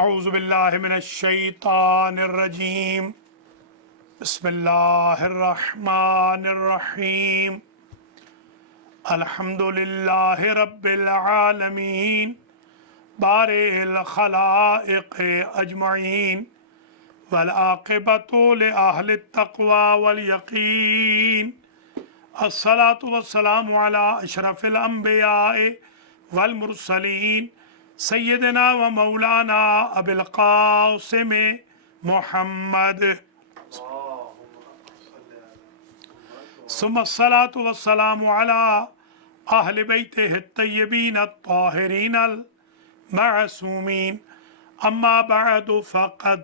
اعوذ باللہ من الشیطان الرجیم بسم اللہ الرحمن الرحیم الحمد للہ رب العالمین بارئ الخلائق اجمعین والعاقبۃ لأہل التقوی والیقین الصلاۃ والسلام علی اشرف الانبیاء والمرسلین سیدنا و مولانا ابی القاسم محمد ثم الصلاۃ والسلام علی اہل بیتہ الطیبین الطاہرین المعصومین اما بعد فقد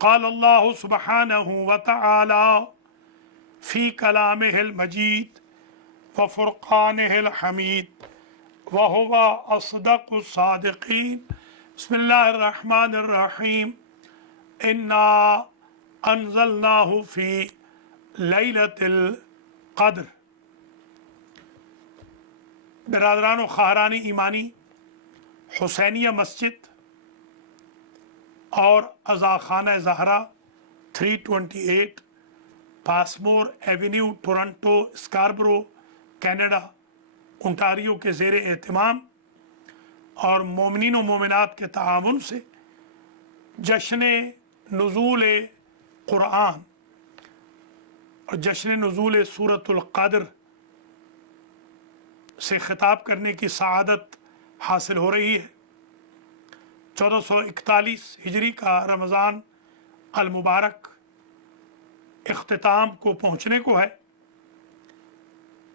قال اللہ سبحانہ وتعالی فی کلامہ المجید وفرقانہ الحمید وهو أصدق الصادقين بسم الله الرحمن الرحيم إنا أنزلناه في ليلة القدر برادران و خواہران ایمانی حسینیہ مسجد اور عزاخانہ Zahra 328 Passmore avenue Toronto Scarborough Canada Ontario کے زیر اہتمام اور مومنین و مومنات کے تعاون سے جشن نزول قرآن اور جشن نزول سورۃ القدر سے خطاب کرنے کی سعادت حاصل ہو رہی ہے۔ 1441 ہجری کا رمضان المبارک اختتام کو پہنچنے کو ہے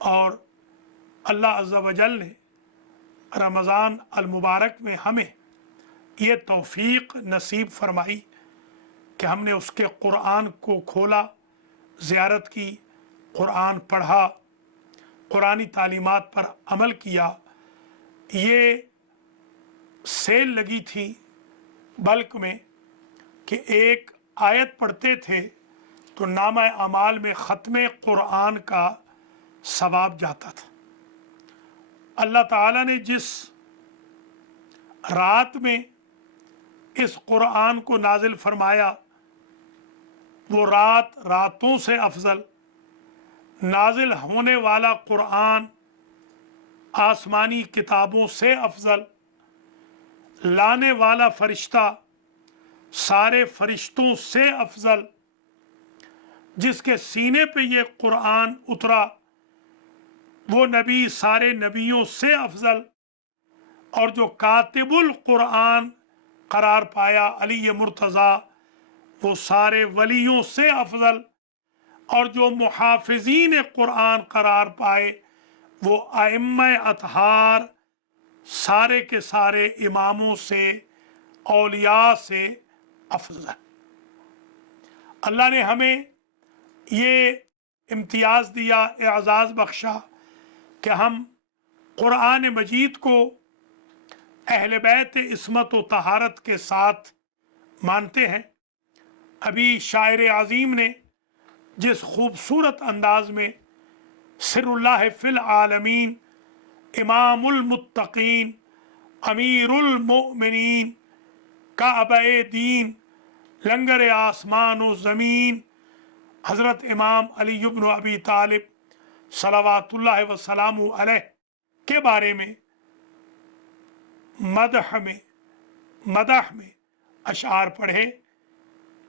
اور اللہ عز و جل نے رمضان المبارک میں ہمیں یہ توفیق نصیب فرمائی کہ ہم نے اس کے قرآن کو کھولا، زیارت کی، قرآن پڑھا، قرآنی تعلیمات پر عمل کیا۔ یہ سیل لگی تھی بلک میں کہ ایک آیت پڑھتے تھے تو نامہ اعمال میں ختم قرآن کا ثواب جاتا تھا۔ اللہ تعالیٰ نے جس رات میں اس قرآن کو نازل فرمایا وہ رات راتوں سے افضل، نازل ہونے والا قرآن آسمانی کتابوں سے افضل، لانے والا فرشتہ سارے فرشتوں سے افضل، جس کے سینے پہ یہ قرآن اترا وہ نبی سارے نبیوں سے افضل، اور جو کاتب القرآن قرار پایا علی مرتضیٰ وہ سارے ولیوں سے افضل، اور جو محافظین قرآن قرار پائے وہ ائمہ اطہار سارے کے سارے اماموں سے، اولیاء سے افضل۔ اللہ نے ہمیں یہ امتیاز دیا، اعزاز بخشا کہ ہم قرآن مجید کو اہل بیت عصمت و طہارت کے ساتھ مانتے ہیں۔ ابھی شاعر عظیم نے جس خوبصورت انداز میں سر اللہ فی العالمین، امام المتقین، امیر المؤمنین، کعبہ دین، لنگر آسمان و زمین، حضرت امام علی بن ابی طالب صلوات اللہ وسلام علیہ کے بارے میں مدح میں اشعار پڑھے،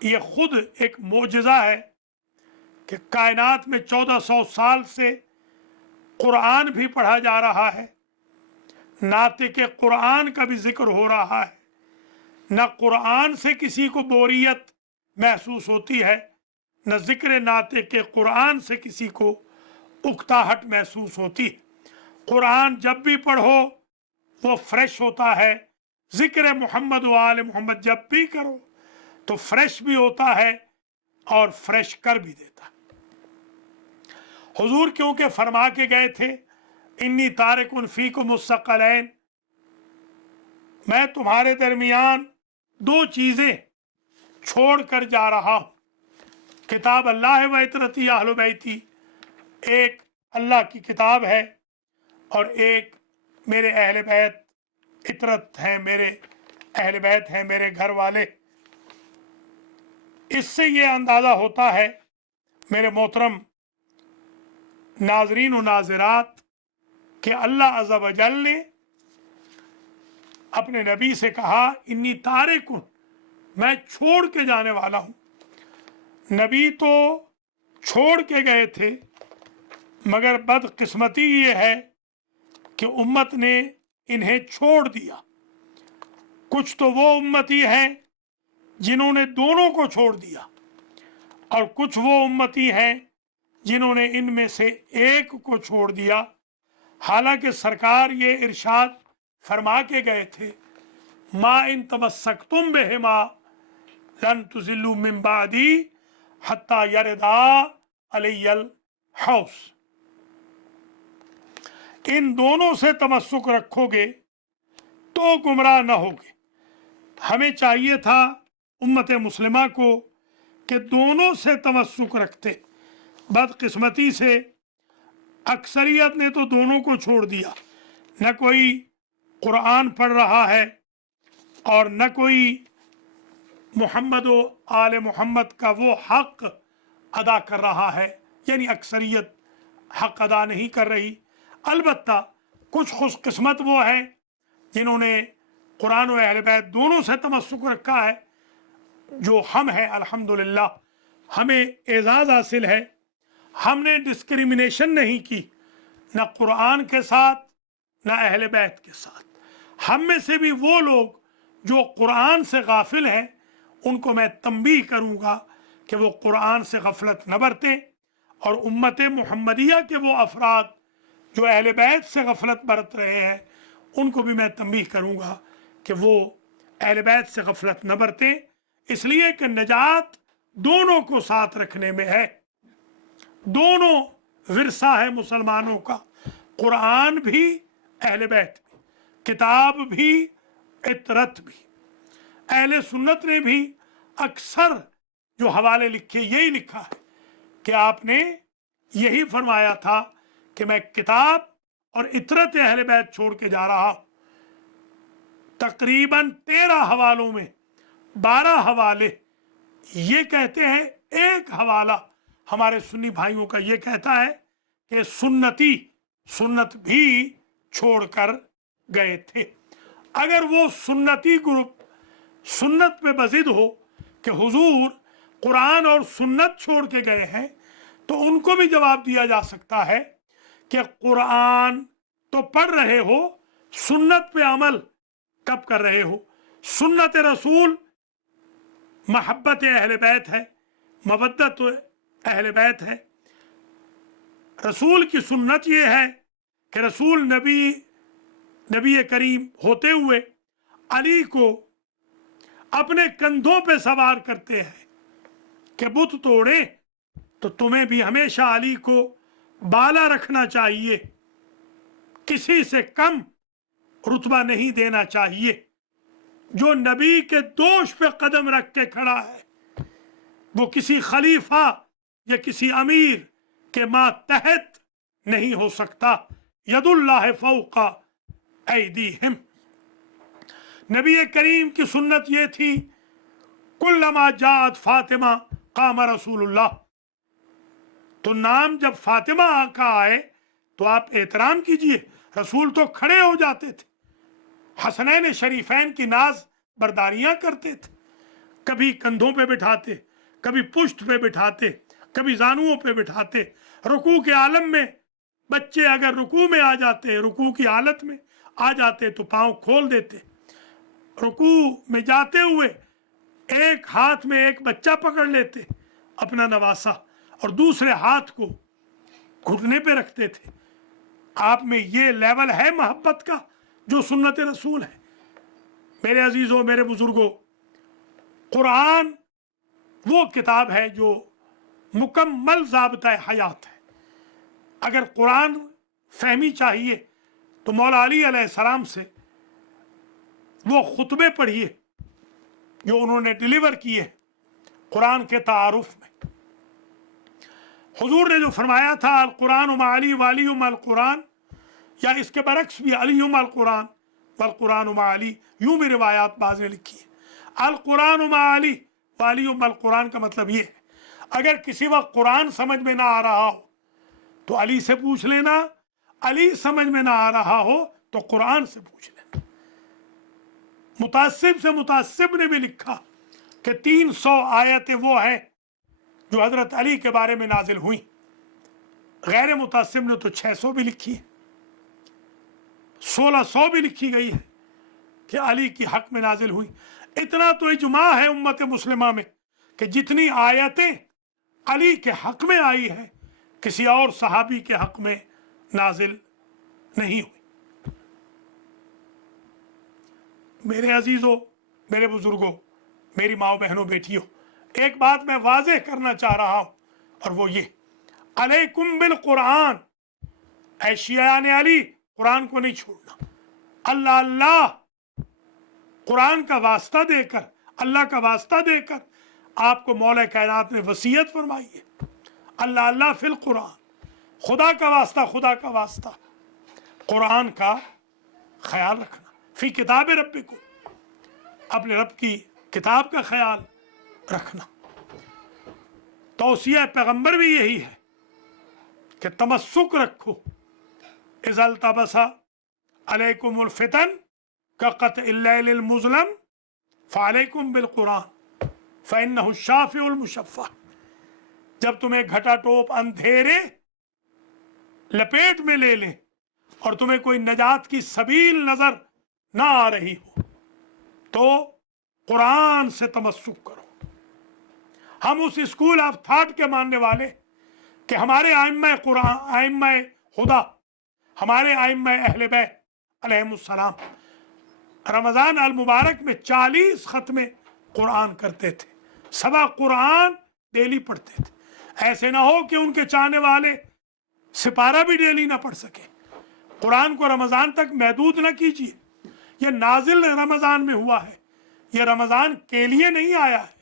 یہ خود ایک معجزہ ہے کہ کائنات میں 1400 سال سے قرآن بھی پڑھا جا رہا ہے، ناطق قرآن کا بھی ذکر ہو رہا ہے، نہ قرآن سے کسی کو بوریت محسوس ہوتی ہے، نہ ذکر ناطق قرآن سے کسی کو اکتاہٹ محسوس ہوتی ہے۔ قرآن جب بھی پڑھو وہ فریش ہوتا ہے، ذکر محمد و آل محمد جب بھی کرو تو فریش بھی ہوتا ہے اور فریش کر بھی دیتا ہے۔ حضور کیونکہ فرما کے گئے تھے انی تارک فیکم الثقلین، میں تمہارے درمیان دو چیزیں چھوڑ کر جا رہا ہوں، کتاب اللہ و عطرتی اہل بیتی، ایک اللہ کی کتاب ہے اور ایک میرے اہل بیت عطرت ہیں، میرے اہل بیت ہیں میرے گھر والے۔ اس سے یہ اندازہ ہوتا ہے میرے محترم ناظرین و ناظرات کہ اللہ عز و جل نے اپنے نبی سے کہا انی تارکن، میں چھوڑ کے جانے والا ہوں۔ نبی تو چھوڑ کے گئے تھے، مگر بدقسمتی یہ ہے کہ امت نے انہیں چھوڑ دیا۔ کچھ تو وہ امتی ہیں جنہوں نے دونوں کو چھوڑ دیا، اور کچھ وہ امتی ہیں جنہوں نے ان میں سے ایک کو چھوڑ دیا۔ حالانکہ سرکار یہ ارشاد فرما کے گئے تھے ما ان تمسکتم بہما لن تضلوا من بعدی حتی یردا علی الحوض، ان دونوں سے تمسک رکھو گے تو گمراہ نہ ہوگے۔ ہمیں چاہیے تھا امت مسلمہ کو کہ دونوں سے تمسک رکھتے، بدقسمتی سے اکثریت نے تو دونوں کو چھوڑ دیا، نہ کوئی قرآن پڑھ رہا ہے اور نہ کوئی محمد و آل محمد کا وہ حق ادا کر رہا ہے، یعنی اکثریت حق ادا نہیں کر رہی۔ البتہ کچھ خوش قسمت وہ ہیں جنہوں نے قرآن و اہل بیت دونوں سے تمسک رکھا ہے، جو ہم ہیں الحمدللہ۔ ہمیں اعزاز حاصل ہے، ہم نے ڈسکریمنیشن نہیں کی، نہ قرآن کے ساتھ نہ اہل بیت کے ساتھ۔ ہم میں سے بھی وہ لوگ جو قرآن سے غافل ہیں ان کو میں تنبیہ کروں گا کہ وہ قرآن سے غفلت نہ برتیں، اور امت محمدیہ کے وہ افراد جو اہل بیت سے غفلت برت رہے ہیں ان کو بھی میں تنبیہ کروں گا کہ وہ اہل بیت سے غفلت نہ برتیں، اس لیے کہ نجات دونوں کو ساتھ رکھنے میں ہے۔ دونوں ورثہ ہے مسلمانوں کا، قرآن بھی اہل بیت بھی، کتاب بھی اطرت بھی۔ اہل سنت نے بھی اکثر جو حوالے لکھے یہی لکھا ہے کہ آپ نے یہی فرمایا تھا کہ میں کتاب اور اطرت اہل بیت چھوڑ کے جا رہا ہوں۔ تقریباً 13 حوالوں میں 12 حوالے یہ کہتے ہیں، ایک حوالہ ہمارے سنی بھائیوں کا یہ کہتا ہے کہ سنتی سنت بھی چھوڑ کر گئے تھے۔ اگر وہ سنتی گروپ سنت پہ بضد ہو کہ حضور قرآن اور سنت چھوڑ کے گئے ہیں، تو ان کو بھی جواب دیا جا سکتا ہے کہ قرآن تو پڑھ رہے ہو، سنت پہ عمل کب کر رہے ہو؟ سنت رسول محبت اہل بیت ہے، مودت اہل بیت ہے۔ رسول کی سنت یہ ہے کہ رسول نبی کریم ہوتے ہوئے علی کو اپنے کندھوں پہ سوار کرتے ہیں کہ بت توڑے تو تمہیں بھی ہمیشہ علی کو بالا رکھنا چاہیے، کسی سے کم رتبہ نہیں دینا چاہیے۔ جو نبی کے دوش پہ قدم رکھ کے کھڑا ہے وہ کسی خلیفہ یا کسی امیر کے ماتحت نہیں ہو سکتا۔ ید اللہ فوق ایدیہم۔ نبی کریم کی سنت یہ تھی کلما جاءت فاطمہ قام رسول اللہ، تو نام جب فاطمہ کا آئے تو آپ احترام کیجئے، رسول تو کھڑے ہو جاتے تھے، حسنین شریفین کی ناز برداریاں کرتے تھے، کبھی کندھوں پہ بٹھاتے، کبھی پشت پہ بٹھاتے، کبھی زانوؤں پہ بٹھاتے۔ رکوع کے عالم میں بچے اگر رکوع میں آ جاتے، رکوع کی حالت میں آ جاتے تو پاؤں کھول دیتے۔ رکوع میں جاتے ہوئے ایک ہاتھ میں ایک بچہ پکڑ لیتے اپنا نواسا، اور دوسرے ہاتھ کو گھٹنے پہ رکھتے تھے۔ آپ میں یہ لیول ہے محبت کا جو سنت رسول ہے۔ میرے عزیزوں، میرے بزرگوں، قرآن وہ کتاب ہے جو مکمل ضابطہ حیات ہے۔ اگر قرآن فہمی چاہیے تو مولا علی علیہ السلام سے وہ خطبے پڑھیے جو انہوں نے ڈیلیور کیے قرآن کے تعارف میں۔ حضور نے جو فرمایا تھا القرآن مع علی وعلی مع القرآن، یا اس کے برعکس بھی علی مع القرآن، वल कुरान मा अली, यूं भी रिवायात बाज ने लिखी है। अल कुरान मा अली वाली मल कुरान का मतलब ये है, अगर किसी वक्त कुरान समझ में ना आ रहा हो तो अली से पूछ लेना, अली समझ में ना आ रहा हो तो कुरान से पूछ लेना। मुतासिब से मुतासिब ने भी लिखा कि 300 आयतें वो हैं जो हजरत अली के बारे में नाजिल हुई। गैर मुतासिब ने तो 600 भी लिखी है, 1600 भी लिखी गई है कि अली की हक में नाजिल हुई। इतना तो इजमा है उम्मत मुस्लिमा में कि जितनी आयतें अली के हक में आई हैं किसी और सहाबी के हक में नाजिल नहीं हुई। मेरे अजीजों, मेरे बुजुर्गों, मेरी माओ बहनों बेटियों, एक बात मैं वाज़ेह करना चाह रहा हूं और वो ये, अलैकुम बिल कुरान, ऐ शियाने अली कुरान को नहीं छोड़ना। अल्लाह अल्लाह कुरान का वास्ता देकर, अल्लाह का वास्ता देकर आपको मौला कायनात ने वसीयत फरमाई है। अल्लाह अल्लाह फिल कुरान, खुदा का वास्ता, खुदा का वास्ता, कुरान का ख्याल रखना। फी किताब रब्बिकुम, अपने रब की किताब का ख्याल रखना। तौसिया पैगंबर भी यही है कि तमस्सुक रखो। इज़ल तबसा अलैकुमुल फितन का क़त्इल लैलिल मुज़लम फ़अलैकुम बिल कुरान फ़इन्नहु शाफ़िउल मुशफ़्फ़ा। जब तुम्हें घटाटोप अंधेरे लपेट में ले लें और तुम्हें कोई नजात की सबील नजर ना आ रही हो तो कुरान से तमस्सुक करो। हम उस स्कूल ऑफ थॉट के मानने वाले कि हमारे आइम्मा कुरान, आइम्मा खुदा, हमारे आइम्मा अहले बैत अलैहिमुस्सलाम रमज़ान अल मुबारक में 40 ख़त्मे कुरान करते थे, सबा कुरान डेली पढ़ते थे। ऐसे ना हो कि उनके चाहने वाले सिपारा भी डेली ना पढ़ सके। कुरान को रमज़ान तक महदूद ना कीजिए। यह नाजिल रमज़ान में हुआ है, यह रमज़ान के लिए नहीं आया है,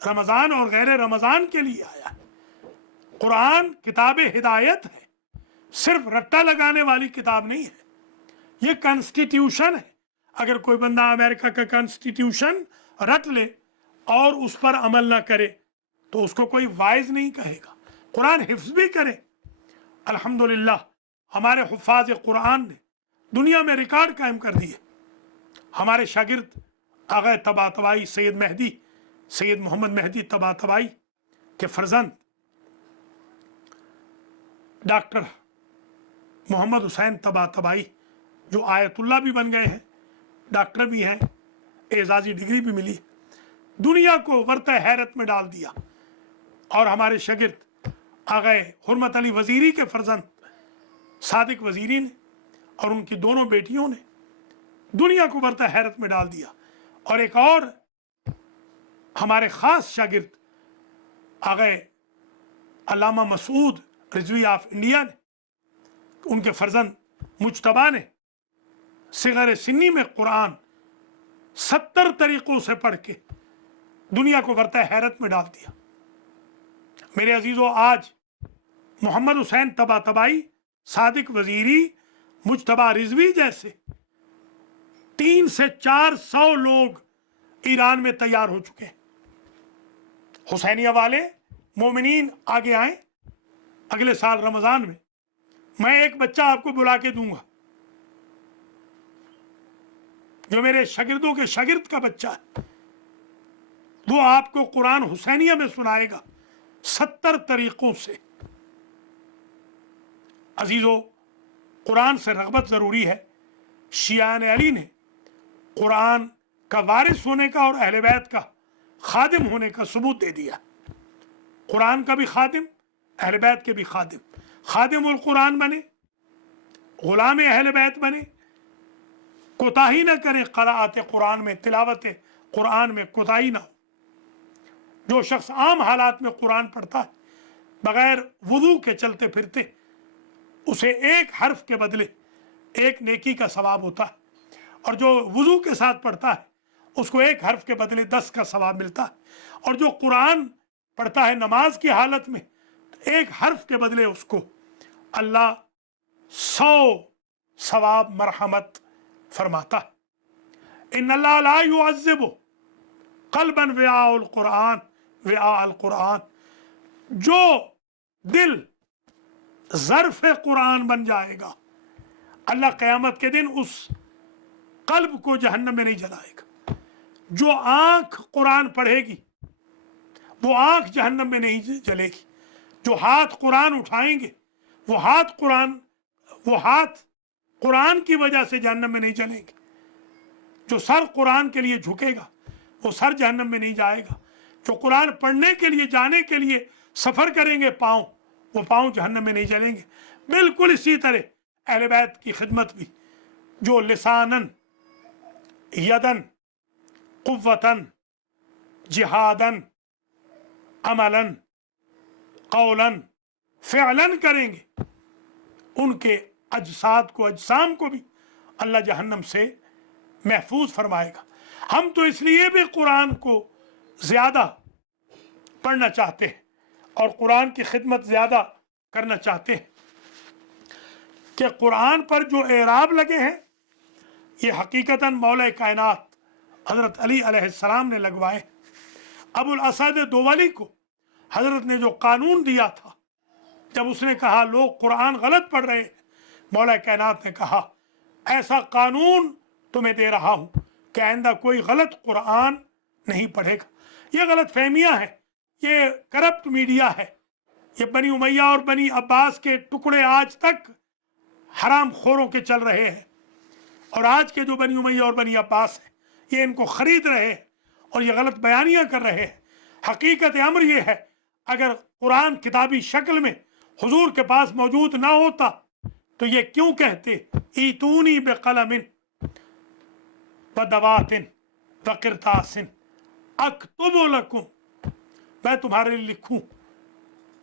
रमज़ान और गैर रमज़ान के लिए आया है। कुरान किताब हिदायत है, सिर्फ रट्टा लगाने वाली किताब नहीं है। यह कॉन्स्टिट्यूशन है। अगर कोई बंदा अमेरिका का कॉन्स्टिट्यूशन रट ले और उस पर अमल ना करे तो उसको कोई वाइज नहीं कहेगा। कुरान हिफ्ज़ भी करे। अल्हम्दुलिल्लाह हमारे हुफ़ाज़ कुरान ने दुनिया में रिकॉर्ड कायम कर दिए। हमारे शागिर्द आग़ा तबातबाई सैयद मेहदी, सैयद मोहम्मद मेहदी तबातबाई के फर्जंद डॉक्टर मोहम्मद हुसैन तबातबाई जो आयतुल्लाह भी बन गए हैं, डॉक्टर भी हैं, एजाज़ी डिग्री भी मिली, दुनिया को वर्त हैरत में डाल दिया। और हमारे शागिर्द आग़ा हुर्मत अली वज़ीरी के फर्जंद सादिक वज़ीरी ने और उनकी दोनों बेटियों ने दुनिया को वर्त हैरत में डाल दिया। और एक और हमारे ख़ास शागिर्द आग़ा अल्लामा मसूद रिजवी ऑफ इंडिया ने, उनके फर्जंद मुज्तबा ने सिगर सिन्नी में कुरान 70 तरीक़ों से पढ़ के दुनिया को वर्त हैरत में डाल दिया। मेरे अजीज़ों, आज मोहम्मद हुसैन तबातबाई, सादिक वज़ीरी, मुज्तबा रिजवी जैसे 300 से 400 लोग ईरान में तैयार हो चुके हैं। हुसैनिया वाले मोमिनीन आगे आए। अगले साल रमज़ान में मैं एक बच्चा आपको बुला के दूंगा जो मेरे शागिर्दों के शागिर्द का बच्चा है, वो आपको कुरान हुसैनिया में सुनाएगा 70 तरीक़ों से। अजीज़ों, कुरान से रग़बत ज़रूरी है। शियान अली ने कुरान का वारिस होने का और अहले बैत का खादिम होने का सबूत दे दिया। कुरान का भी खादिम, अहले बैत के भी खादिम। खादिमुल कुरान बने, गुलाम अहले बैत बने, कोताही न करें क़राअत कुरान में, तिलावत कुरान में कोताही ना हो। जो शख्स आम हालात में कुरान पढ़ता है बग़ैर वुज़ू के चलते फिरते, उसे एक हर्फ के बदले एक नेकी का सवाब होता है, और जो वुज़ू के साथ पढ़ता है उसको एक हर्फ के बदले 10 का सवाब मिलता है। और जो कुरान पढ़ता है नमाज की हालत में, तो एक हर्फ के बदले उसको अल्लाह 100 सवाब मरहमत फरमाता है इन्नल्लाह ला युअज़्ज़िबु क़ल्बन विआउल कुरान विआल कुरान, जो दिल ज़र्फ़ कुरान बन जाएगा अल्लाह क़यामत के दिन उस कल्ब को जहन्नम में नहीं जलाएगा। जो आँख कुरान पढ़ेगी वो आँख जहन्नम में नहीं जलेगी। जो हाथ कुरान उठाएंगे वो हाथ कुरान की वजह से जहन्नम में नहीं जलेंगे। जो सर कुरान के लिए झुकेगा वो सर जहन्नम में नहीं जाएगा। जो कुरान पढ़ने के लिए जाने के लिए सफ़र करेंगे पाँव, वो पाँव जहन्नम में नहीं जलेंगे। बिल्कुल इसी तरह अहले बैत की खिदमत भी, जो लिसानन यदन कुव्वतन जिहादन अमलन कौलन फ़िअलन करेंगे, उनके अजसाद को अजसाम को भी अल्लाह जहन्नम से महफूज फरमाएगा। हम तो इसलिए भी कुरान को ज़्यादा पढ़ना चाहते हैं और कुरान की खिदमत ज़्यादा करना चाहते हैं कि कुरान पर जो एराब लगे हैं ये हकीकतन मौला कायनात हज़रत अली अलैहिस्सलाम ने लगवाए। अबुल असद दोवली को हज़रत ने जो कानून दिया था, जब उसने कहा लोग कुरान गलत पढ़ रहे हैं, मौला कायनात ने कहा ऐसा कानून तुम्हें दे रहा हूँ कि आइंदा कोई गलत कुरान नहीं पढ़ेगा। ये गलत फहमियाँ हैं, ये करप्ट मीडिया है, ये बनी उमैया और बनी अब्बास के टुकड़े आज तक हराम खोरों के चल रहे हैं। और आज के जो बनी उमैया और बनी अब्बास हैं ये इनको ख़रीद रहे हैं और ये गलत बयानियाँ कर रहे हैं। हकीकत अमर ये है, अगर कुरान किताबी शक्ल में हुजूर के पास मौजूद ना होता तो ये क्यों कहते ईतूनी बेक़लमिन व दवातिन व क़िरतासिन अक्तुबु लकुम, मैं तुम्हारे लिए लिखूं।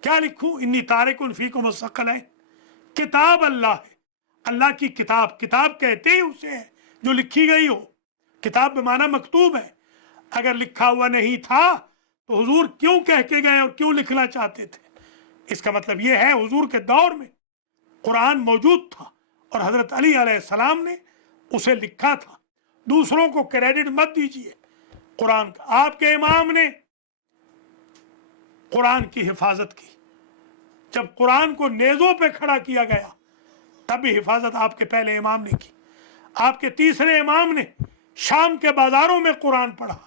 क्या लिखूं? इन्नी तारिकुन फ़ीकुम अस्सक़लैन, किताब अल्लाह है, अल्लाह की किताब। किताब कहते ही उसे है जो लिखी गई हो। किताब बेमाना मकतूब है। अगर लिखा हुआ नहीं था तो हुजूर क्यों कह के गए और क्यों लिखना चाहते थे? इसका मतलब ये है हुजूर के दौर में कुरान मौजूद था और हज़रत अली अलैहिस्सलाम ने उसे लिखा था। दूसरों को क्रेडिट मत दीजिए कुरान का। आपके इमाम ने कुरान की हिफाजत की। जब कुरान को नेज़ों पे खड़ा किया गया तब भी हिफाजत आपके पहले इमाम ने की। आपके तीसरे इमाम ने शाम के बाज़ारों में कुरान पढ़ा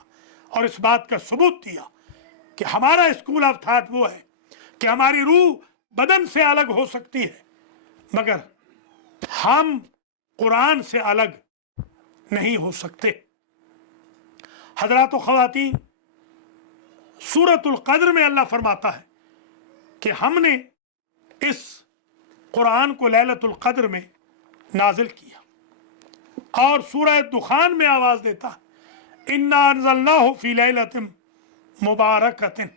और इस बात का सबूत दिया कि हमारा स्कूल ऑफ थॉट वो है कि हमारी रूह बदन से अलग हो सकती है मगर हम कुरान से अलग नहीं हो सकते। हज़रात व ख़वातीन, सूरतुल क़द्र में अल्लाह फरमाता है कि हमने इस कुरान को लैलतुल क़द्र में नाजिल किया। और सूरह दुखान में आवाज़ देता है इन्ना अंज़लनाहु फ़ी लैलतिन मुबारकतिन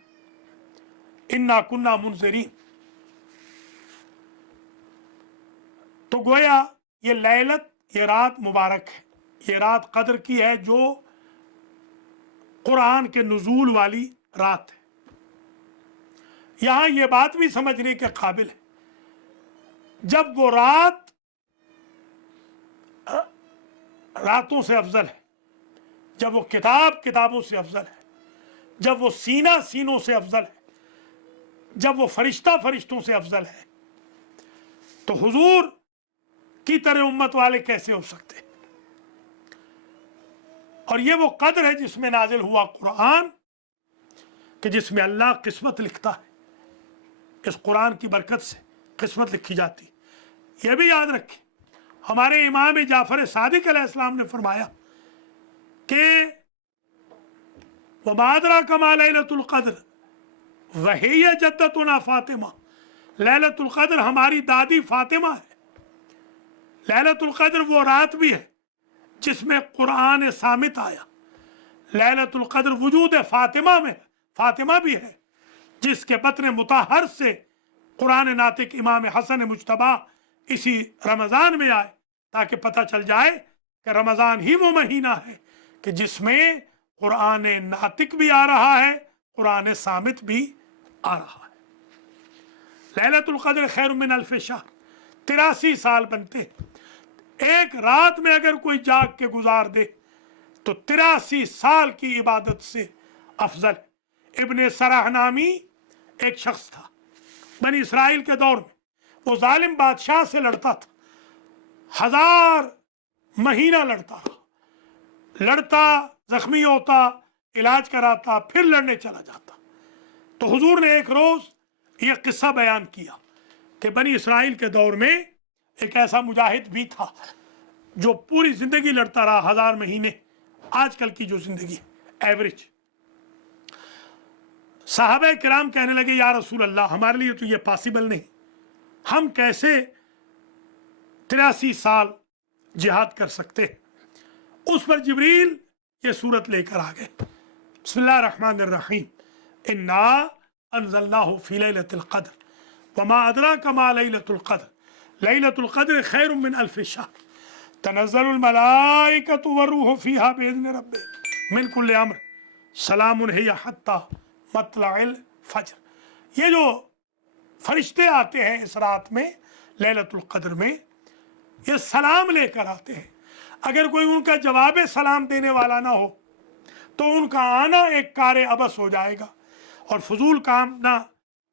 इन्ना कुन्ना मुनज़िरीन। तो गोया ये लैलत, ये रात मुबारक है, ये रात क़द्र की है जो कुरान के नुज़ूल वाली रात है। यहाँ ये बात भी समझने के काबिल है, जब वो रात रातों से अफजल है, जब वो किताब किताबों से अफजल है, जब वो सीना सीनों से अफजल है, जब वो फरिश्ता फरिश्तों से अफजल है, तो हुजूर की तरह उम्मत वाले कैसे हो सकते? और ये वो कद्र है जिसमें नाजिल हुआ कुरान, कि जिसमें अल्लाह किस्मत लिखता है। इस कुरान की बरकत से किस्मत लिखी जाती। ये भी याद रखें, हमारे इमाम जाफ़र सादिक अलैहिस्सलाम ने फरमाया कि वमा अदराका मा लैलतुल क़द्र वहिय जद्दतुना फ़ातिमा। लैलतुल क़द्र हमारी दादी फ़ातिमा है। लैलतुल क़द्र वो रात भी है जिसमें कुरान सामित आया। लैलतुल क़द्र वजूद फ़ातिमा में, फ़ातिमा भी है जिसके बतन मुताहर से कुरान नातिक इमाम हसन मुज्तबा इसी रमज़ान में आए, ताकि पता चल जाए कि रमज़ान ही वो महीना है कि जिसमें कुरान नातिक भी आ रहा है, कुरान सामित भी आ रहा है। लैलतुल क़द्र खैर मिन अल्फ़ शहर, 83 साल बनते हैं। एक रात में अगर कोई जाग के गुजार दे तो 83 साल की इबादत से अफजल। इब्ने सराह नामी एक शख्स था बनी इसराइल के दौर में, वो जालिम बादशाह से लड़ता था, 1000 महीना लड़ता रहा, लड़ता, जख्मी होता, इलाज कराता, फिर लड़ने चला जाता। तो हुजूर ने एक रोज यह किस्सा बयान किया कि बनी इसराइल के दौर में एक ऐसा मुजाहिद भी था जो पूरी जिंदगी लड़ता रहा, 1000 महीने, आजकल की जो जिंदगी एवरेज। साहबे किराम कहने लगे, या रसूल अल्लाह, हमारे लिए तो ये पॉसिबल नहीं, हम कैसे 83 साल जिहाद कर सकते हैं। उस पर जिब्रील ये सूरत लेकर आ गए, बिस्मिल्लाहिर रहमानिर रहीम, इन्ना अंज़लनाहु फी लैलतिल क़द्र वमा अदराका मा लैलतुल क़द्र, लैलतुल क़द्र खैरुम मिन अल्फि शहर, तनज़्ज़लुल मलाइकतु वर्रूहु फ़ीहा बिइज़्नि रब्बिहिम मिन कुल्लि अम्र, सलामुन हिय हत्ता मत्लइल फज्र। ये जो फरिश्ते आते हैं इस रात में, लैलतुल क़द्र में, ये सलाम लेकर आते हैं। अगर कोई उनका जवाब सलाम देने वाला ना हो तो उनका आना एक कार अबस हो जाएगा। और फजूल काम ना,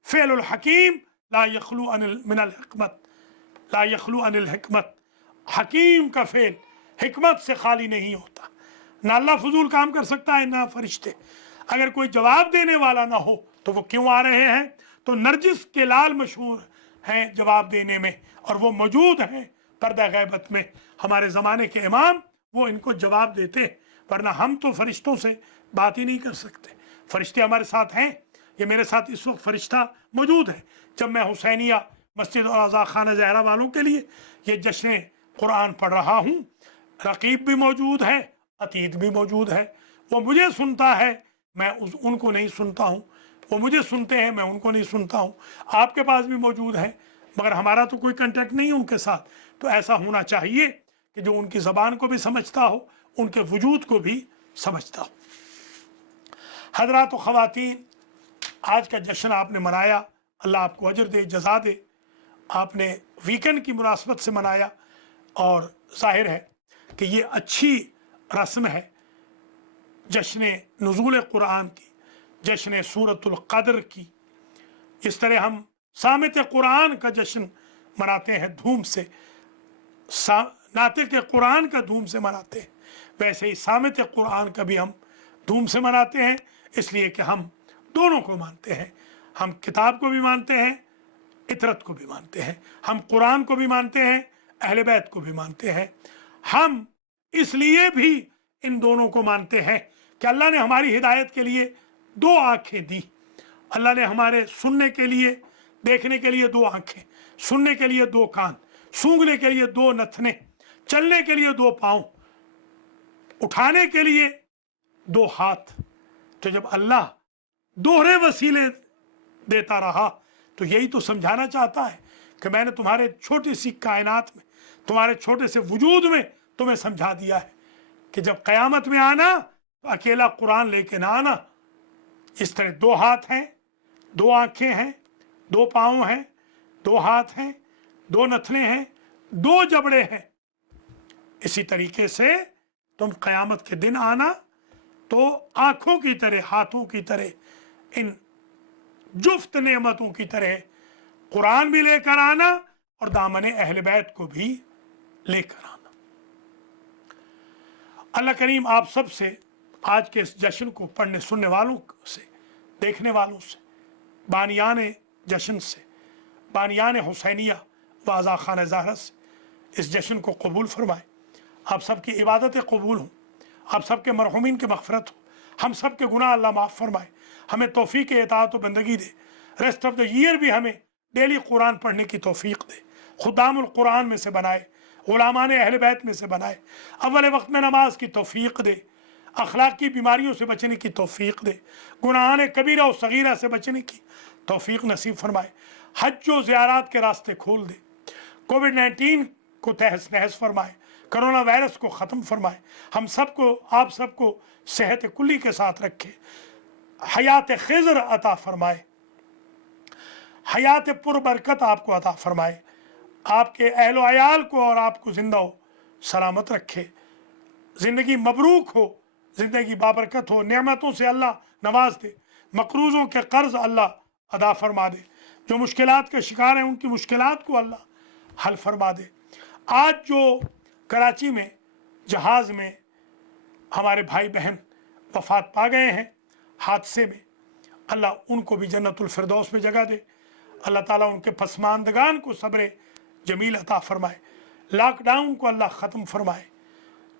फ़ेलुल हकीम ला यखलू अनिल मिनल हिकमत, ला यखलू अनिल हिकमत, हकीम का फ़ेल हिकमत से खाली नहीं होता। ना अल्लाह फजूल काम कर सकता है ना फरिश्ते। अगर कोई जवाब देने वाला ना हो तो वो क्यों आ रहे हैं? तो नरजिस के लाल मशहूर हैं जवाब देने में, और वो मौजूद हैं पर्दा गैबत में, हमारे ज़माने के इमाम, वो इनको जवाब देते हैं। वरना हम तो फरिश्तों से बात ही नहीं कर सकते। फरिश्ते हमारे साथ हैं, ये मेरे साथ इस वक्त फरिश्ता मौजूद है। जब मैं हुसैनिया मस्जिद और आज़ा खाना ज़हरा वालों के लिए ये जश्न कुरान पढ़ रहा हूँ, रकीब भी मौजूद है, अतीत भी मौजूद है। वो मुझे सुनता है, मैं उनको नहीं सुनता हूँ, वो मुझे सुनते हैं, मैं उनको नहीं सुनता हूँ। आपके पास भी मौजूद है, मगर हमारा तो कोई कांटेक्ट नहीं है उनके साथ। तो ऐसा होना चाहिए कि जो उनकी ज़बान को भी समझता हो, उनके वजूद को भी समझता हो। हज़रात व ख़वातीन, आज का जश्न आपने मनाया, अल्लाह आपको अजर दे, जज़ा दे। आपने वीकेंड की मुनासबत से मनाया, और ज़ाहिर है कि ये अच्छी रस्म है जश्न नुज़ूल कुरान की, जश्न सूरतुल क़द्र की। इस तरह हम सामित कुरान का जश्न मनाते हैं धूम से, नातिक़ कुरान का धूम से मनाते हैं, वैसे ही सामित कुरान का भी हम धूम से मनाते हैं, इसलिए कि हम दोनों को मानते हैं। हम किताब को भी मानते हैं, इतरत को भी मानते हैं, हम कुरान को भी मानते हैं, अहले बैत को भी मानते हैं। हम इसलिए भी इन दोनों को मानते हैं कि अल्लाह ने हमारी हिदायत के लिए 2 आँखें दी। अल्लाह ने हमारे सुनने के लिए, देखने के लिए 2 आँखें, सुनने के लिए 2 कान, सूंघने के लिए 2 नथने, चलने के लिए 2 पाँव, उठाने के लिए 2 हाथ। तो जब अल्लाह दोहरे वसीले देता रहा तो यही तो समझाना चाहता है कि मैंने तुम्हारे छोटी सी कायनात में, तुम्हारे छोटे से वजूद में तुम्हें समझा दिया है कि जब क़यामत में आना तो अकेला कुरान लेके ना आना। इस तरह 2 हाथ हैं, 2 आँखें हैं, 2 पाँव हैं, 2 हाथ हैं, 2 नथने हैं, 2 जबड़े हैं। इसी तरीके से तुम क़यामत के दिन आना तो आँखों की तरह, हाथों की तरह, इन जुफ्त नेमतों की तरह कुरान भी लेकर आना और दामने अहले बैत को भी लेकर आना। अल्लाह करीम आप सब से, आज के इस जश्न को पढ़ने सुनने वालों से, देखने वालों से, बानियान जश्न से, बानियान हुसैनिया व आज़ा खाना ज़हरा से इस जश्न को कबूल फरमाए। आप सब की इबादतें कबूल हों, आप सब के मरहुमीन के मग़फ़िरत हो, हम सब के गुनाह अल्लाह माफ़ फरमाए, हमें तौफ़ीक़ इताअत व बंदगी दे। रेस्ट ऑफ द ईयर भी हमें डेली कुरान पढ़ने की तौफ़ीक़ दे, खुदामुल कुरान में से बनाए, गुलामान अहले बैत में से बनाए, अव्वल वक्त में नमाज की तौफ़ीक़ दे, अखलाक़ी बीमारियों से बचने की तौफ़ीक़ दे, गुनाहान कबीरा और सगीरा से बचने की तौफ़ीक़ नसीब फरमाए, हज व ज़ियारात के रास्ते खोल दे, कोविड-19 को तहस नहस फरमाए, कोरोना वायरस को ख़त्म फरमाए, हम सबको, आप सबको सेहत कुल्ली के साथ रखे, हयात खिज़र अता फरमाए, हयात पुरबरकत आपको अता फरमाए, आपके अहल व अयाल को और आपको ज़िंदा सलामत रखे, ज़िंदगी मबरूक हो, ज़िंदगी बाबरकत हो, नेमतों से अल्लाह नवाज दे, मकरूज़ों के कर्ज़ अल्लाह अदा फरमा दे, जो मुश्किलात के शिकार हैं उनकी मुश्किलात को अल्लाह हल फरमा दे। आज जो कराची में जहाज़ में हमारे भाई बहन वफ़ात पा गए हैं हादसे में, अल्लाह उनको भी जन्नतुल फिरदौस में जगह दे। अल्लाह ताला उनके पसमानदगान को सब्र जमील अता फरमाए। लॉकडाउन को अल्लाह ख़त्म फरमाए।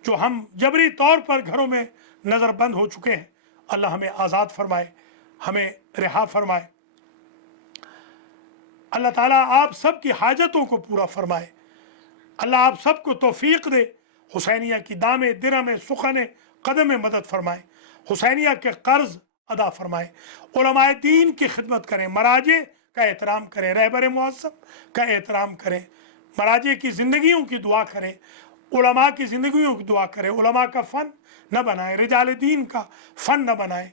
जो हम जबरी तौर पर घरों में नज़र बंद हो चुके हैं, अल्लाह हमें आज़ाद फरमाए, हमें रिहा फरमाए। अल्लाह ताला आप सब की हाजतों को पूरा फरमाए। अल्लाह आप सबको तौफीक दे, हुसैनिया की दामे दिरम सुखन कदम में मदद फरमाए, हुसैनिया के कर्ज़ अदा फरमाए, उलमाए दीन की खिदमत करें, मराजे का एहतराम करें, रहबर मुअज़्ज़म का एहतराम करें, मराजे की ज़िंदगियों की दुआ करें, उलमा की ज़िंदगियों की दुआ करें, उलमा का फ़न न बनाएं, रिजाल दीन का फ़न न बनाएं,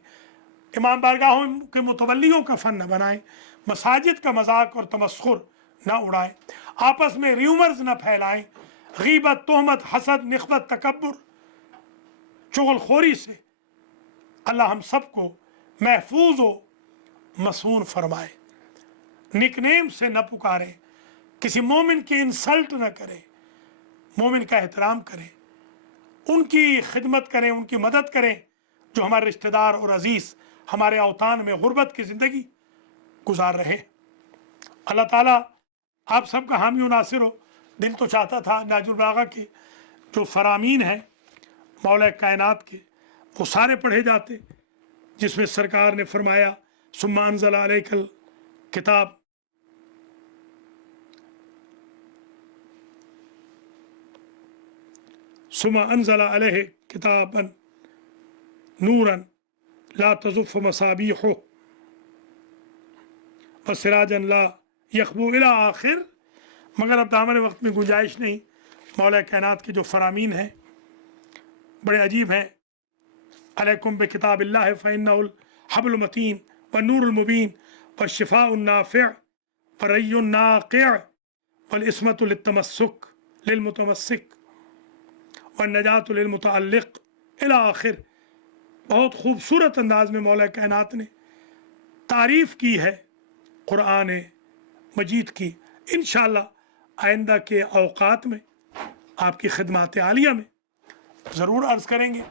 इमाम बारगाहों के मुतवल्लियों का फ़न न बनाएं, मसाजिद का मजाक और तमस्खुर न उड़ाएं, आपस में र्यूमर्स न फैलाएं, गीबत, तोहमत, हसद, निस्बत, तकब्बुर, चुगलखोरी से अल्लाह हम सबको महफूज व मसून फरमाए। निकनेम से न पुकारें, किसी मोमिन की इंसल्ट न करें, मोमिन का एहतराम करें, उनकी खिदमत करें, उनकी मदद करें जो हमारे रिश्तेदार और अज़ीज़ हमारे अवतान में गुर्बत की ज़िंदगी गुजार रहे। अल्लाह ताला आप सबका हामी व नासिर हो। दिल तो चाहता था नाजुल बागा के जो फरामीन हैं मौला कायनात के वो सारे पढ़े जाते, जिसमें सरकार ने फरमाया सुम्मा अंज़ला अलैकल किताब, सुम्मा अंज़ला अलैहि किताबन नूरन ला तज़ुफ़ मसाबीहु व सिराजन ला यखबू इला आखिर। मगर अब दामन वक्त में गुंजाइश नहीं। मौला कायनात के जो फरामीन हैं बड़े अजीब हैं। अलैकुम बि किताबिल्लाह फ़इन्नहुल हब्लुल मतीन व नूरुल मुबीन व शिफ़ाउन नाफ़िअ व रय्युन नाक़िअ वल इस्मतु लित्तमस्सुक लिलमुतमस्सिक व नजातु लिलमुतअल्लिक़ इला आखिर। बहुत खूबसूरत अंदाज में मौला कायनात ने तारीफ़ की है कुरान मजीद की। इंशाअल्लाह आइंदा के औक़ात में आपकी खिदमत आलिया में ज़रूर अर्ज़ करेंगे।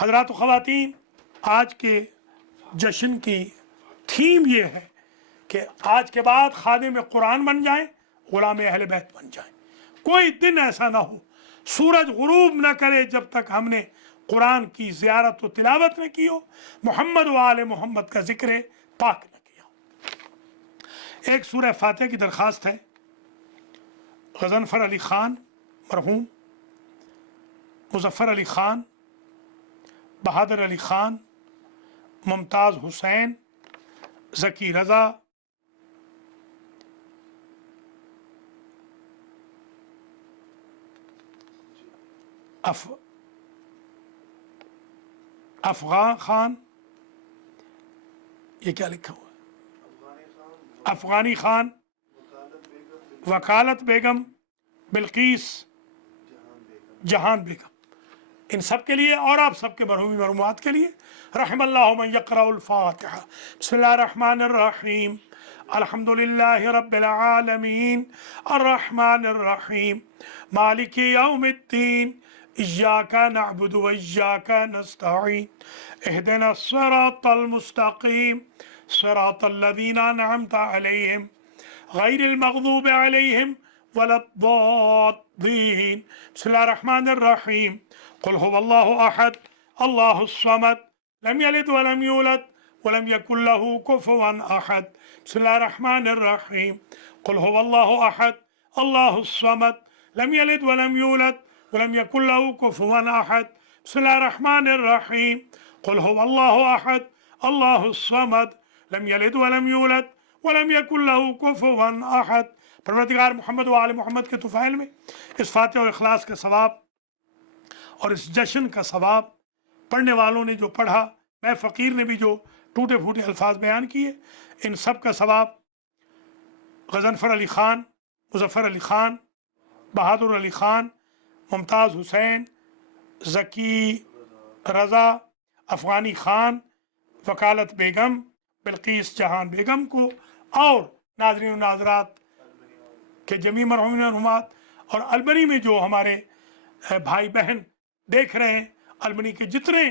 हज़रात व ख़वातीन, आज के जश्न की थीम ये है कि आज के बाद खादिम कुरान बन जाएं, ग़ुलाम अहले बैत बन जाएं। कोई दिन ऐसा ना हो सूरज गुरूब न करे जब तक हमने कुरान की ज़ियारत व तिलावत न की हो, मोहम्मद व आले मोहम्मद का ज़िक्र पाक न किया हो। एक सूरह फातिहा की दरख्वास्त है। गज़नफ़र अली ख़ान मरहूम, मुज़फ़्फ़र अली ख़ान, बहादुर अली ख़ान, मुमताज़ हुसैन, ज़की रज़ा, अफ़गान ख़ान, ये क्या लिखा हुआ है, अफ़गानी ख़ान, वकालत बेगम, बिल्कीस, जहान बेगम, इन सब के लिए और आप सबके मरहूमी मरहूमात के लिए रहमल्लाहु मन यक़रउल फ़ातिहा। बिस्मिल्लाहिर्रहमानिर्रहीम, अल्हम्दुलिल्लाहि रब्बिल आलमीन, अर्रहमानिर्रहीम, मालिकि यौमिद्दीन, इय्याका नअबुदु व इय्याका नस्तईन, इहदिनस सिरातल मुस्तक़ीम, सिरातल लज़ीना अनअमता अलैहिम गैरिल मग़ज़ूबि अलैहिम वलद्दाल्लीन। बिस्मिल्लाहिर्रहमानिर्रहीम, क़ुल हुवल्लाहु अहद, अल्लाहुस समद, लम यलिद वलम यूलद वलम यकुल लहू कुफ़ुवन अहद। बिस्मिल्लाहिर्रहमानिर्रहीम, क़ुल हुवल्लाहु अहद, अल्लाहुस समद, लम यलिद वलम यूलद वलम यकुल लहू कुफ़ुवन अहद। बिस्मिल्लाहिर्रहमानिर्रहीम, क़ुल हुवल्लाहु अहद, अल्लाहुस समद, लम यलिद वलम यूलद वलम यकुल लहू कुफ़ुवन अहद। परवरदिगार मोहम्मद व आले मोहम्मद के तुफ़ैल में इस फातिहा और इखलास के सवाब और इस जश्न का सवाब पढ़ने वालों ने जो पढ़ा, मैं फ़कीर ने भी जो टूटे फूटे अल्फाज बयान किए, इन सब का सवाब गज़नफ़र अली ख़ान, मुज़फ़्फ़र अली ख़ान, बहादुर अली ख़ान, मुमताज़ हुसैन, ज़की रज़ा, अफ़गानी ख़ान, वकालत बेगम, बिल्किस जहान बेगम को, और नाज़रीन व नाज़रात के जमी मरहूमीन मरहूमात, और अलबनी में जो हमारे भाई बहन देख रहे हैं, अलबनी के जितने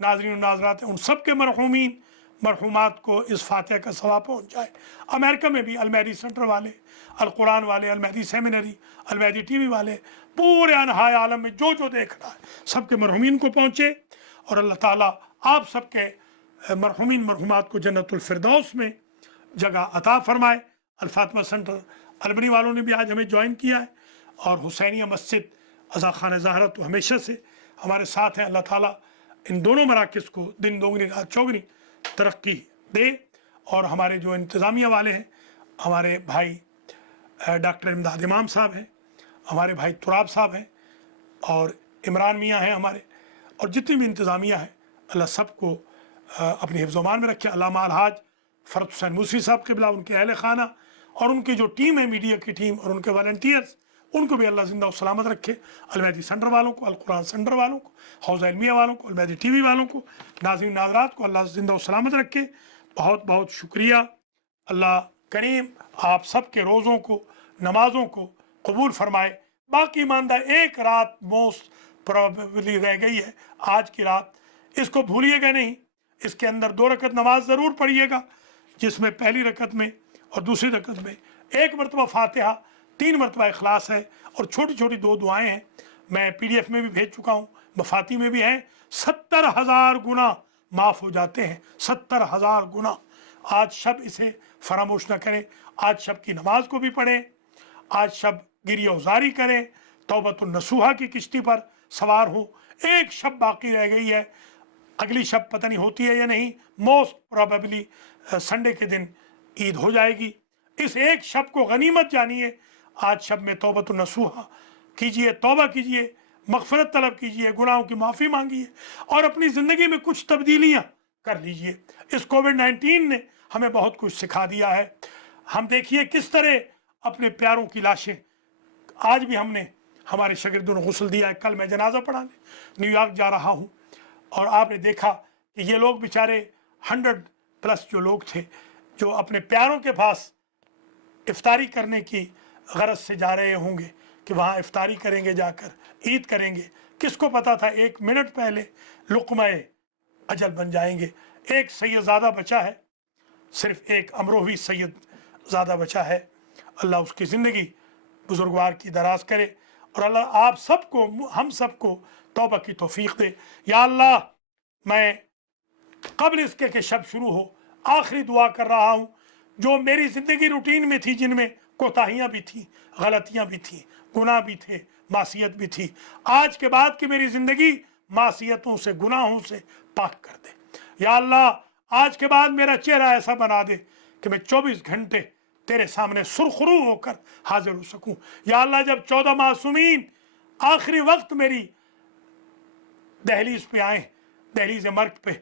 नाज़रीन व नाज़रात हैं, उन सब के मरहूमीन मरहूमात को इस फातिहा का सवाब पहुँच जाए। अमेरिका में भी अलमहदी सेंटर वाले, अलकुरान वाले, अलमहदी सेमिनरी, अलमहदी टीवी वाले, पूरे अनहाय आलम में जो जो देख रहा है सबके मरहूमीन को पहुँचे, और अल्लाह ताला आप सबके मरहूमीन मरहूमात को जन्नतुल फिरदौस में जगह अता फरमाए। अल-फातिमा सेंटर अलबनी वालों ने भी आज हमें ज्वाइन किया है, और हुसैनिया मस्जिद अज़ा खान ज़हरा तो हमेशा से हमारे साथ हैं। अल्लाह ताला इन दोनों मराकज़ को दिन दोगुनी रात चौगुनी तरक्की दे। और हमारे जो इंतज़ामिया वाले हैं, हमारे भाई डॉक्टर इमदाद इमाम साहब हैं, हमारे भाई तुराब साहब हैं, और इमरान मियाँ हैं हमारे, और जितनी भी इंतज़ामिया है, अल्लाह सबको अपनी हिफ्ज़-ओ-मान में रखे। अल्लामा अलहाज फ़रत हुसैन मूसी साहब क़िबला, उनके अहल खाना और उनकी जो टीम है, मीडिया की टीम और उनके वॉलंटियर्स, उनको भी अल्लाह ज़िंदा और सलामत रखे। अलमहदी सेंटर वालों को, अलकुरान सेंटर वालों को, हौज़ा इल्मिया वालों को, अलमहदी टीवी वालों को, नाज़रीन नाज़रात को अल्लाह ज़िंदा और सलामत रखे। बहुत बहुत शुक्रिया। अल्लाह करीम आप सब के रोज़ों को, नमाज़ों को कबूल फरमाए। बाकी मानदा एक रात मोस्ट प्रॉबेबली रह गई है, आज की रात, इसको भूलिएगा नहीं। इसके अंदर 2 रकत नमाज ज़रूर पढ़िएगा, जिसमें पहली रकत में और दूसरी रकत में 1 मरतबा फातिहा, 3 मरतबा इखलास है, और छोटी छोटी 2 दुआएँ हैं। मैं PDF में भी भेज चुका हूँ, मफाती में भी हैं। 70,000 गुना माफ़ हो जाते हैं, 70,000 गुना। आज शब इसे फरामोश न करें, आज शब की नमाज को भी पढ़ें, आज शब गिरिया उजारी करें, तौबतुन नसूहा की किश्ती पर सवार हो। एक शब बाकी रह गई है, अगली शब पता नहीं होती है या नहीं, मोस्ट प्रोबेबली संडे के दिन ईद हो जाएगी। इस एक शब को गनीमत जानिए। आज शब में तौबतुन नसूहा कीजिए, तौबा कीजिए, मग़फ़िरत तलब कीजिए, गुनाहों की माफ़ी मांगिए, और अपनी ज़िंदगी में कुछ तब्दीलियाँ कर लीजिए। इस कोविड-19 ने हमें बहुत कुछ सिखा दिया है। हम देखिए किस तरह अपने प्यारों की लाशें, आज भी हमने हमारे शागिर्दों ने गुस्ल दिया है। कल मैं जनाजा पढ़ाने न्यूयॉर्क जा रहा हूँ, और आपने देखा कि ये लोग बेचारे 100+ जो लोग थे, जो अपने प्यारों के पास इफ्तारी करने की गरज से जा रहे होंगे कि वहाँ इफ्तारी करेंगे, जाकर ईद करेंगे। किसको पता था 1 मिनट पहले लुक़्मा-ए अजल बन जाएंगे। एक सैयदज़ादा बचा है, सिर्फ एक अमरोही सैयदज़ादा बचा है। अल्लाह उसकी ज़िंदगी बुजुर्गवार की दराज करे, और अल्लाह आप सबको, हम सबको तौबा की तौफीक दे। या अल्लाह, मैं कबल इसके कि शब शुरू हो आखिरी दुआ कर रहा हूँ, जो मेरी ज़िंदगी रूटीन में थी, जिनमें कोताहियाँ भी थी, गलतियाँ भी थी, गुनाह भी थे, मासियत भी थी, आज के बाद की मेरी ज़िंदगी मासियतों से, गुनाहों से पाक कर दे। या अल्लाह, आज के बाद मेरा चेहरा ऐसा बना दे कि मैं 24 घंटे तेरे सामने सुरखरू होकर हाजिर हो सकूं। या अल्लाह, जब 14 मासूमीन आखिरी वक्त मेरी दहलीज पे आए, दहलीज मर्ग पे,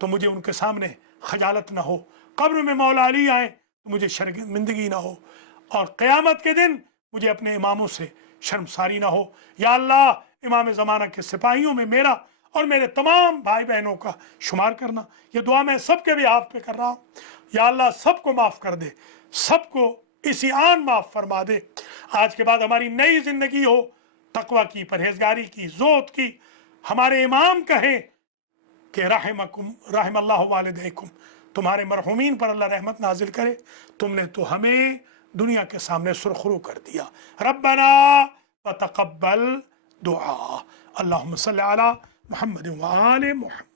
तो मुझे उनके सामने खजालत ना हो। कब्र में मौला अली आए तो मुझे शर्मिंदगी ना हो, और क़यामत के दिन मुझे अपने इमामों से शर्मसारी ना हो। या अल्लाह, इमाम ज़माना के सिपाहियों में मेरा और मेरे तमाम भाई बहनों का शुमार करना। ये दुआ मैं सबके भी हाथ पे कर रहा हूँ। या अल्लाह, सबको माफ़ कर दे, सबको इसी आन माफ़ फरमा दे। आज के बाद हमारी नई ज़िंदगी हो, तक़वा की, परहेज़गारी की, ज़ोत की। हमारे इमाम कहें कि रहमल्लाहु वालिदैकुम, तुम्हारे मरहूमीन पर अल्लाह रहमत नाजिल करे, तुमने तो हमें दुनिया के सामने सुरखरू कर दिया। रब्बना व तक़ब्बल दुआ। अल्लाहुम्मा सल्लि अला मुहम्मद व आले मुहम्मद।